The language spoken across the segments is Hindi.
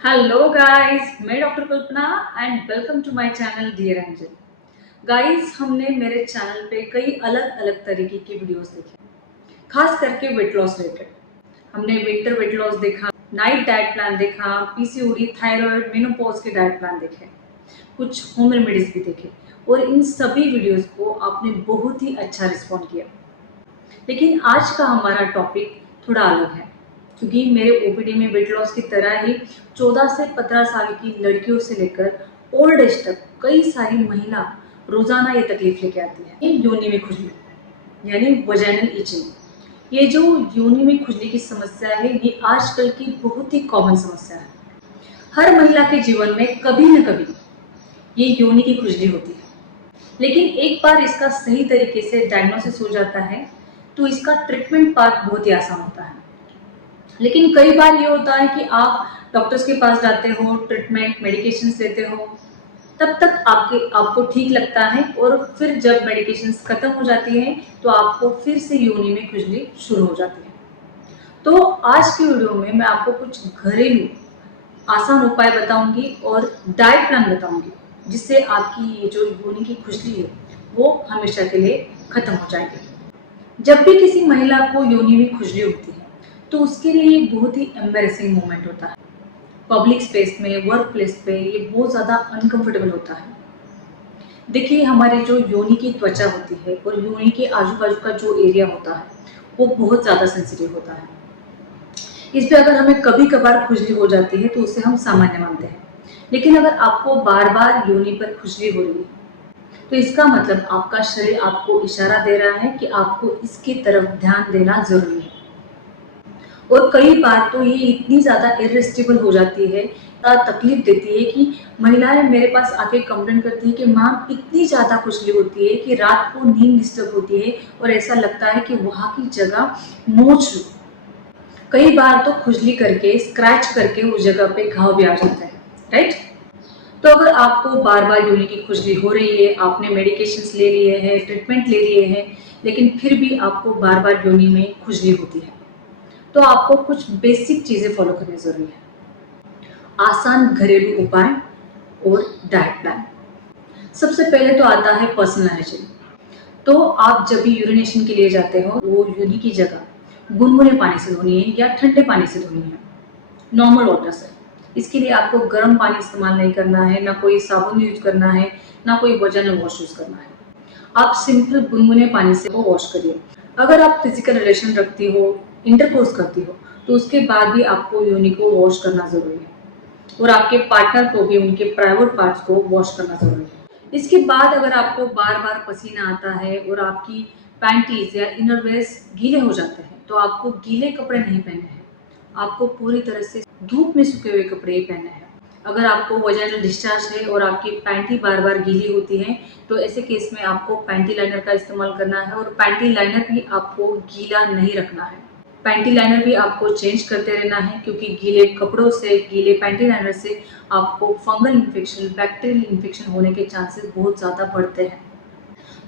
हेलो गाइस, मैं doctor Kalpana and welcome to my channel dear angel. Guys, हमने मेरे चैनल पे कई अलग अलग तरीके की वीडियोस देखी, खास करके वेट लॉस रिलेटेड। हमने विंटर वेट लॉस देखा, नाइट डाइट प्लान देखा, पीसीओडी, थायराइड, मेनोपॉज के डाइट प्लान देखे, कुछ होम रेमेडीज भी देखे और इन सभी वीडियोस को आपने बहुत ही अच्छा रिस्पॉन्ड किया। लेकिन आज का हमारा टॉपिक थोड़ा अलग है, क्योंकि मेरे ओपीडी में वेट लॉस की तरह ही 14 से 15 साल की लड़कियों से लेकर ओल्ड एज तक कई सारी महिला रोजाना ये तकलीफ लेके आती है। ये योनि में खुजली यानी वजाइनल इचिंग। ये जो योनि में खुजली की समस्या है, ये आजकल की बहुत ही कॉमन समस्या है। हर महिला के जीवन में कभी न कभी ये योनि की खुजली होती है, लेकिन एक बार इसका सही तरीके से डायग्नोसिस हो जाता है तो इसका ट्रीटमेंट पार्ट बहुत ही आसान होता है। लेकिन कई बार ये होता है कि आप डॉक्टर्स के पास जाते हो, ट्रीटमेंट मेडिकेशंस लेते हो, तब तक आपको ठीक लगता है और फिर जब मेडिकेशंस खत्म हो जाती है तो आपको फिर से योनि में खुजली शुरू हो जाती है। तो आज की वीडियो में मैं आपको कुछ घरेलू आसान उपाय बताऊंगी और डाइट प्लान बताऊंगी, जिससे आपकी ये जो योनि की खुजली है वो हमेशा के लिए खत्म हो जाएगी। जब भी किसी महिला को योनि में खुजली होती है तो उसके लिए एक बहुत ही एम्बेरसिंग मोमेंट होता है। पब्लिक स्पेस में, वर्क प्लेस पे ये बहुत ज़्यादा अनकंफर्टेबल होता है। देखिए, हमारे जो योनि की त्वचा होती है और योनि के आजू बाजू का जो एरिया होता है वो बहुत ज़्यादा सेंसिटिव होता है। इस पे अगर हमें कभी कभार खुजली हो जाती है तो उसे हम सामान्य मानते हैं, लेकिन अगर आपको बार बार योनि पर खुजली हो रही है तो इसका मतलब आपका शरीर आपको इशारा दे रहा है कि आपको इसकी तरफ ध्यान देना जरूरी है। और कई बार तो ये इतनी ज़्यादा इरेसिस्टिबल हो जाती है, तकलीफ देती है कि महिलाएं मेरे पास आके कंप्लेन करती है कि मैम इतनी ज़्यादा खुजली होती है कि रात को नींद डिस्टर्ब होती है और ऐसा लगता है कि वहाँ की जगह नोच लूं। कई बार तो खुजली करके, स्क्रैच करके उस जगह पे घाव भी आ जाता है, राइट? तो अगर आपको बार बार योनि की खुजली हो रही है, आपने मेडिकेशंस ले लिए हैं, ट्रीटमेंट ले लिए हैं, लेकिन फिर भी आपको बार बार योनि में खुजली होती है, तो आपको कुछ बेसिक चीजें फॉलो करनी जरूरी है। आसान घरेलू उपाय और डाइट प्लान। सबसे पहले तो आता है पर्सनल हाइजीन। तो आप जब भी यूरिनेशन के लिए जाते हो, वो योनि की जगह गुनगुने पानी से धोनी है या ठंडे पानी से धोनी है, नॉर्मल वाटर से। इसके लिए आपको गर्म पानी इस्तेमाल नहीं करना है, ना कोई साबुन यूज करना है, ना कोई वजन वॉश यूज करना है। आप सिंपल गुनगुने पानी से वो वॉश करिए। अगर आप फिजिकल रिलेशन रखती हो, इंटरकोर्स करती हो, तो उसके बाद भी आपको योनि को वॉश करना जरूरी है और आपके पार्टनर को भी उनके प्राइवेट पार्ट्स को वॉश करना जरूरी है। इसके बाद अगर आपको बार बार पसीना आता है और आपकी पैंटीज या इनरवेयर्स गीले हो जाते हैं तो आपको गीले कपड़े नहीं पहने हैं, आपको पूरी तरह से धूप में सूखे हुए कपड़े ही पहने हैं। अगर आपको वजाइनल डिस्चार्ज है और आपकी पैंटी बार बार गीली होती है तो ऐसे केस में आपको पैंटी लाइनर का इस्तेमाल करना है और पैंटी लाइनर भी आपको गीला नहीं रखना है। पैंटी लाइनर भी आपको चेंज करते रहना है, क्योंकि गीले कपड़ों से, गीले पैंटी लाइनर से आपको फंगल इन्फेक्शन, बैक्टीरियल इन्फेक्शन होने के चांसेस बहुत ज़्यादा बढ़ते हैं।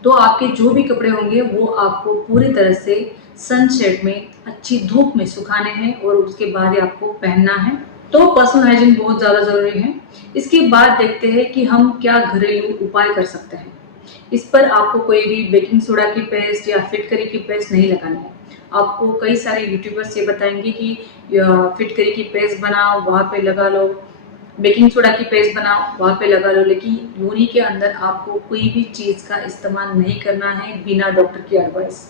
तो आपके जो भी कपड़े होंगे वो आपको पूरी तरह से सनशेड में, अच्छी धूप में सुखाने हैं और उसके बाद ही आपको पहनना है। तो पर्सनल हाइजीन बहुत ज़्यादा ज़रूरी है। इसके बाद देखते हैं कि हम क्या घरेलू उपाय कर सकते हैं। इस पर आपको कोई भी बेकिंग सोडा की पेस्ट या फिटकरी की पेस्ट नहीं लगानी है। आपको कई सारे यूट्यूबर्स ये बताएंगे कि फिटकरी की पेस्ट बनाओ, वहाँ पे लगा लो, बेकिंग सोडा की पेस्ट बनाओ, वहाँ पे लगा लो, लेकिन योनि के अंदर आपको कोई भी चीज़ का इस्तेमाल नहीं करना है बिना डॉक्टर की एडवाइस।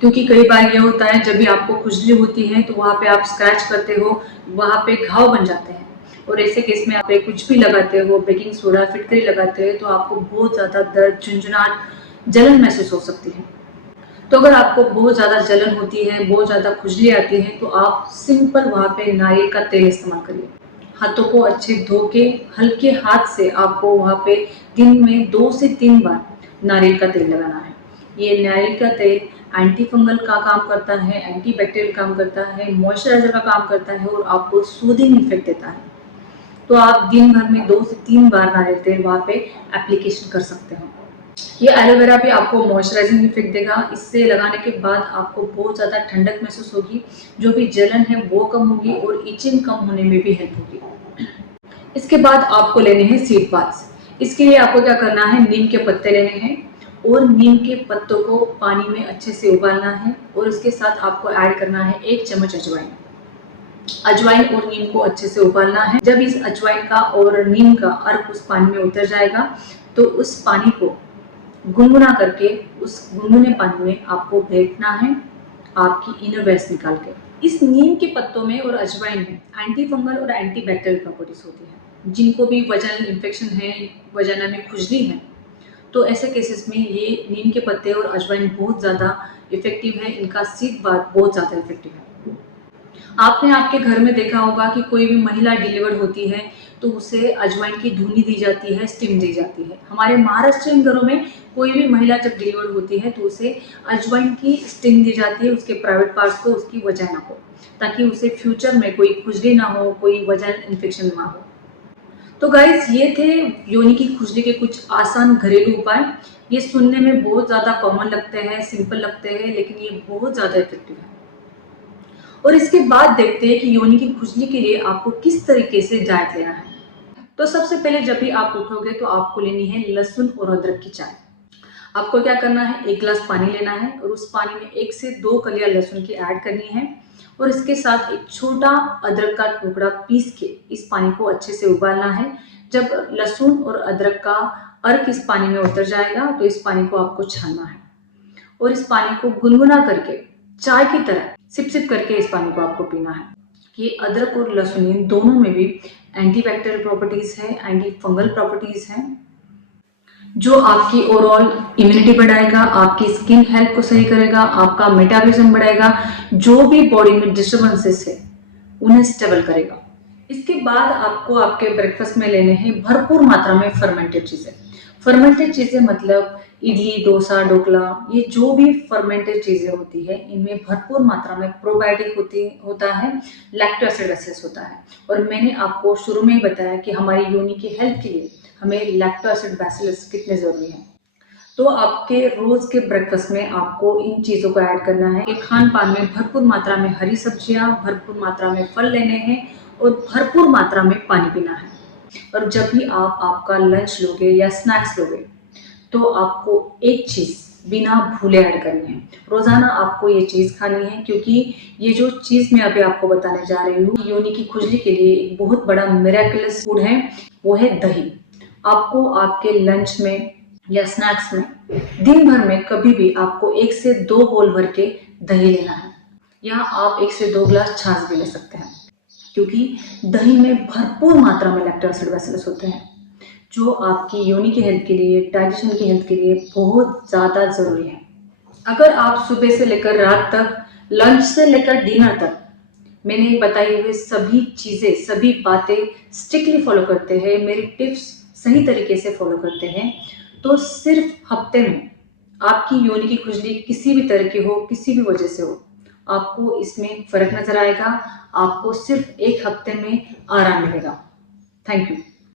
क्योंकि कई बार ये होता है, जब भी आपको खुजली होती है तो वहाँ पे आप स्क्रैच करते हो, वहाँ पे घाव बन जाते हैं और ऐसे केस में आप कुछ भी लगाते हो, बेकिंग सोडा, फिटकरी लगाते हो, तो आपको बहुत ज़्यादा दर्द, झुंझुनाहट, जलन महसूस हो सकती है। तो अगर आपको बहुत ज़्यादा जलन होती है, बहुत ज़्यादा खुजली आती है, तो आप सिंपल वहाँ पे नारियल का तेल इस्तेमाल करिए। हाथों को अच्छे धो के हल्के हाथ से आपको वहाँ पे दिन में 2 से 3 बार नारियल का तेल लगाना है। ये नारियल का तेल एंटी फंगल का काम करता है, एंटी बैक्टीरियल काम करता है, मॉइस्चराइजर का काम करता है और आपको सूदिंग इफेक्ट देता है। तो आप दिन भर में 2 से 3 बार नारियल तेल वहाँ पे एप्लीकेशन कर सकते हो। ये एलोवेरा भी आपको मॉइस्चराइजिंग इफेक्ट देगा। इससे लगाने के बाद आपको बहुत ज़्यादा ठंडक महसूस होगी, जो भी जलन है वो कम होगी और इचिंग कम होने में भी हेल्प होगी। इसके बाद आपको लेने हैं सीड बाथ्स। इसके लिए आपको क्या करना है, नीम के पत्ते लेने हैं और नीम के पत्तों को पानी में अच्छे से उबालना है और इसके साथ आपको ऐड करना है 1 चम्मच अजवाइन। अजवाइन और नीम को अच्छे से उबालना है। जब इस अजवाइन का और नीम का अर्क उस पानी में उतर जाएगा तो उस पानी को गुनगुना करके उस गुनगुने पानी में आपको फेंकना है, आपकी इनर वेस्ट निकाल के। इस नीम के पत्तों में और अजवाइन में एंटी फंगल और एंटी बैक्टीरियल प्रॉपर्टीज होती है। जिनको भी वजन इन्फेक्शन है, वजाना में खुजली है, तो ऐसे केसेस में ये नीम के पत्ते और अजवाइन बहुत ज़्यादा इफेक्टिव है। इनका सीड बाथ बहुत ज़्यादा इफेक्टिव है। आपने आपके घर में देखा होगा कि कोई भी महिला डिलीवर होती है तो उसे अजवाइन की धुनी दी जाती है, स्टीम दी जाती है। हमारे महाराष्ट्रियन घरों में कोई भी महिला जब डिलीवर होती है तो उसे अजवाइन की स्टीम दी जाती है, उसके प्राइवेट पार्ट्स को, उसकी वजाइना को, ताकि उसे फ्यूचर में कोई खुजली ना हो, कोई वजाइनल इन्फेक्शन ना हो। तो गाइस, ये थे योनि की खुजली के कुछ आसान घरेलू उपाय। ये सुनने में बहुत ज़्यादा कॉमन लगते हैं, सिंपल लगते हैं, लेकिन ये बहुत ज़्यादा इफेक्टिव है। और इसके बाद देखते हैं कि योनि की खुजली के लिए आपको किस तरीके से डाइट लेना है। तो सबसे पहले जब भी आप उठोगे तो आपको लेनी है लहसुन और अदरक की चाय। आपको क्या करना है, 1 गिलास पानी लेना है और उस पानी में 1 से 2 कलियां लहसुन की ऐड करनी है और इसके साथ एक छोटा अदरक का टुकड़ा पीस के इस पानी को अच्छे से उबालना है। जब लहसुन और अदरक का अर्क इस पानी में उतर जाएगा तो इस पानी को आपको छानना है और इस पानी को गुनगुना करके चाय की तरह सिप सिप करके इस पानी को आपको पीना है। ये अदरक और लहसुन इन दोनों में भी एंटी बैक्टीरियल प्रॉपर्टीज है, एंटी फंगल प्रॉपर्टीज हैं, जो आपकी ओवरऑल इम्यूनिटी बढ़ाएगा, आपकी स्किन हेल्थ को सही करेगा, आपका मेटाबॉलिज्म बढ़ाएगा, जो भी बॉडी में डिस्टर्बेंसेस है उन्हें स्टेबल करेगा। इसके बाद आपको आपके ब्रेकफास्ट में लेने हैं भरपूर मात्रा में फर्मेंटेड चीजें। फर्मेंटेड चीजें मतलब इडली, डोसा, ढोकला, ये जो भी फर्मेंटेड चीजें होती है इनमें भरपूर मात्रा में प्रोबायोटिक होता है, लैक्टो एसिड बेसिस होता है। और मैंने आपको शुरू में ही बताया कि हमारी योनि की हेल्थ के लिए हमें लैक्टो एसिड बेसिलस कितने जरूरी है। तो आपके रोज के ब्रेकफास्ट में आपको इन चीजों को ऐड करना है। खान पान में भरपूर मात्रा में हरी सब्जियां, भरपूर मात्रा में फल लेने हैं और भरपूर मात्रा में पानी पीना है। और जब भी आप आपका लंच लोगे या स्नैक्स लोगे तो आपको एक चीज बिना भूले ऐड करनी है। रोजाना आपको ये चीज खानी है, क्योंकि ये जो चीज मैं अभी आपको बताने जा रही हूँ योनि की खुजली के लिए एक बहुत बड़ा मिरेकलस फूड है, वो है दही। आपको आपके लंच में या स्नैक्स में दिन भर में कभी भी आपको 1 से 2 बोल भर के दही लेना है, या आप 1 से 2 गिलास छाछ भी ले सकते हैं, क्योंकि दही में भरपूर मात्रा में लैक्टो एसिड बेसिलस होते हैं, जो आपकी योनि की हेल्थ के लिए, डाइजेशन की हेल्थ के लिए बहुत ज़्यादा ज़रूरी है। अगर आप सुबह से लेकर रात तक, लंच से लेकर डिनर तक मैंने बताई हुई सभी चीज़ें, सभी बातें स्ट्रिक्टली फॉलो करते हैं, मेरी टिप्स सही तरीके से फॉलो करते हैं, तो सिर्फ हफ्ते में आपकी योनि की खुजली किसी भी तरह की हो, किसी भी वजह से हो, आपको इसमें फर्क नजर आएगा। आपको सिर्फ 1 हफ्ते में आराम मिलेगा। Thank you.